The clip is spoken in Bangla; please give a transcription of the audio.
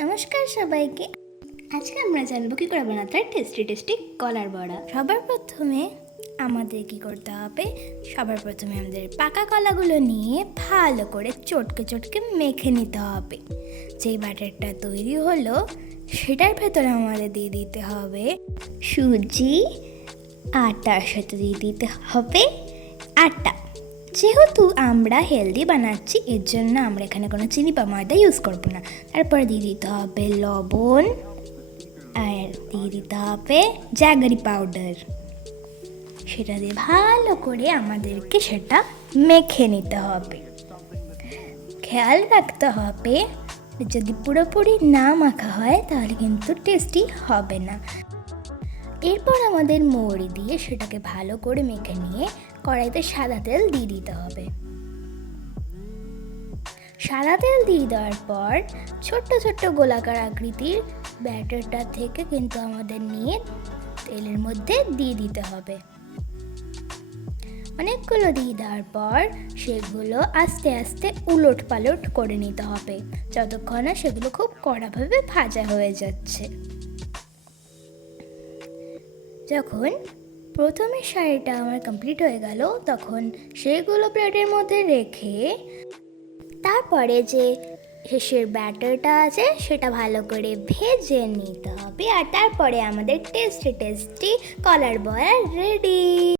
নমস্কার সবাইকে। আজকে আমরা জানবো কী করে বানাতে হয় টেস্টি টেস্টি কলার বড়া। সবার প্রথমে আমাদের আমাদের পাকা কলাগুলো নিয়ে ভালো করে চটকে চটকে মেখে নিতে হবে। যেই ব্যাটারটা তৈরি হলো সেটার ভেতরে আমাদের দিয়ে দিতে হবে সুজি, আটার সাথে দিয়ে দিতে হবে আটা। যেহেতু আমরা হেলদি বানাচ্ছি এর জন্য আমরা এখানে কোনো চিনি বা ময়দা ইউজ করবো না। তারপরে দিয়ে দিতে হবে লবণ আর দিয়ে দিতে হবে জ্যাগারি পাউডার। সেটা দিয়ে ভালো করে আমাদেরকে সেটা মেখে নিতে হবে। খেয়াল রাখতে হবে যদি পুরোপুরি না মাখা হয় তাহলে কিন্তু টেস্টি হবে না। এরপর আমাদের মৌরি দিয়ে সেটাকে ভালো করে মেখে নিয়ে কড়াইতে সাদা তেল দিয়ে দিতে হবে। সাদা তেল দিয়ে দেওয়ার পর ছোট্ট ছোট্ট গোলাকার আকৃতির ব্যাটারটা থেকে কিন্তু আমাদের নিয়ে তেলের মধ্যে দিয়ে দিতে হবে। অনেকগুলো দিয়ে দেওয়ার পর সেগুলো আস্তে আস্তে উলট পালট করে নিতে হবে যতক্ষণ না সেগুলো খুব কড়াভাবে ভাজা হয়ে যাচ্ছে। যখন প্রথমের শাড়িটা আমার কমপ্লিট হয়ে গেল তখন সেগুলো প্লেটের মধ্যে রেখে তারপরে যে শেষের ব্যাটারটা আছে সেটা ভালো করে ভেজে নিতে হবে। আর তারপরে আমাদের টেস্টি টেস্টি কলার বড়া রেডি।